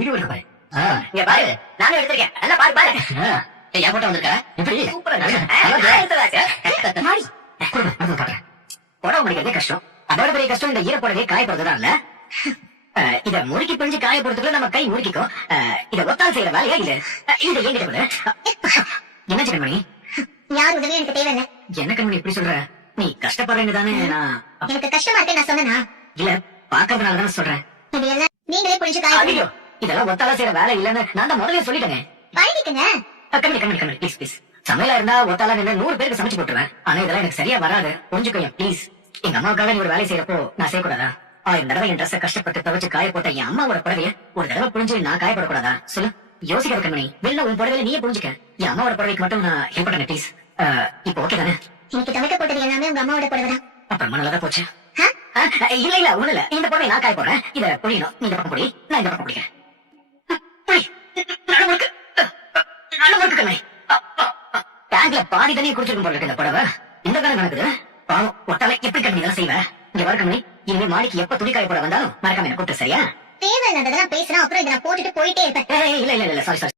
Video எடுக்க பாரு. இங்க பாரு, நானும் எடுத்திருக்கேன். நல்லா பாரு பாரு. என் போட்டோ வந்திருக்கா? எப்படி? சூப்பரா புடவை முடிக்கிறதே கஷ்டம். அதோட பெரிய கஷ்டம் இந்த ஈரப்புடவை காய போறதுதான் இல்ல. இத முறுக்கி பிழிஞ்சு காய போறதுக்குள்ள நம்ம கை முறுக்கிக்கும். இத ஒத்தால் செய்யற வேலையா இது? இத என்கிட்ட கொடு. என்ன கண்மணி? யார் உதவி எனக்கு தேவை என்ன? என்ன கண்மணி இப்படி சொல்ற? நீ கஷ்டப்படுறேன்னு தானே நான். எனக்கு கஷ்டமா இருக்கே நான் சொன்னா? இல்ல, பாக்குறதுனால தானே சொல்றேன். இது எல்லாம் நீங்களே புரிஞ்சு காய. ஐயோ, இதெல்லாம் ஒத்தால செய்யற வேலை இல்லன்னு நான் தான் முதல்ல சொல்லிட்டேங்க. பழகிக்கங்க. கண்மணி கண்மணி கண்மணி ப்ளீஸ் ப்ளீஸ். சமையலா இருந்தா ஒத்தால நின்று 100 பேருக்கு சமைச்சு போட்டுருவேன். ஆனா இதெல்லாம் எனக்கு சரியா வராது. புரிஞ்சுக்கோங்க ப்ளீஸ். எங்க அம்மாவுக்காக நீ ஒரு வேலை செய்யறப்போ நான் செய்யக்கூடாதா? 1000 தடவை என் ட்ரெஸ் கஷ்டப்பட்டு துவைச்சு காய போட்ட என் அம்மாவோட புடவைய ஒரு தடவை புரிஞ்சு நான் காயப்படக்கூடாதா? சொல்லு. யோசிக்கிற கண்மணி. வெளில உன் புடவையில நீயே புரிஞ்சுக்க. என் அம்மாவோட புடவைக்கு மட்டும் நான் ஹெல்ப் பண்ணேன் ப்ளீஸ். இப்போ ஓகே தானே? இன்னைக்கு துவைக்க போட்டது எல்லாமே உங்க அம்மாவோட புடவைதான். அப்புறமா நல்லதா போச்சு. இல்ல இல்ல ஒண்ணு இல்ல. இந்த புடவை நான் காய போடுறேன். இத புரியணும். நீ இந்த பக்கம் புடி, நான் இந்த பக்கம் புடிக்கிறேன். டேங்க்ல பாதி தண்ணியை குடிச்சிருக்கும் போல இருக்கு இந்த புடவை. இந்த காலம் கணக்குது. பாவம் ஒட்டால எப்படி கண்ணி இதெல்லாம் செய்வேன்? இங்க வர கண்ணி. இனிமே மாடிக்கு எப்ப துணி காய போட வந்தாலும் மறக்காம என்ன கூப்பிட்டு சரியா? தேவையில்லாததெல்லாம் பேசுறேன். அப்புறம் இதை நான் போட்டுட்டு போயிட்டே இருப்பேன். இல்ல இல்ல இல்ல சாரி சாரி.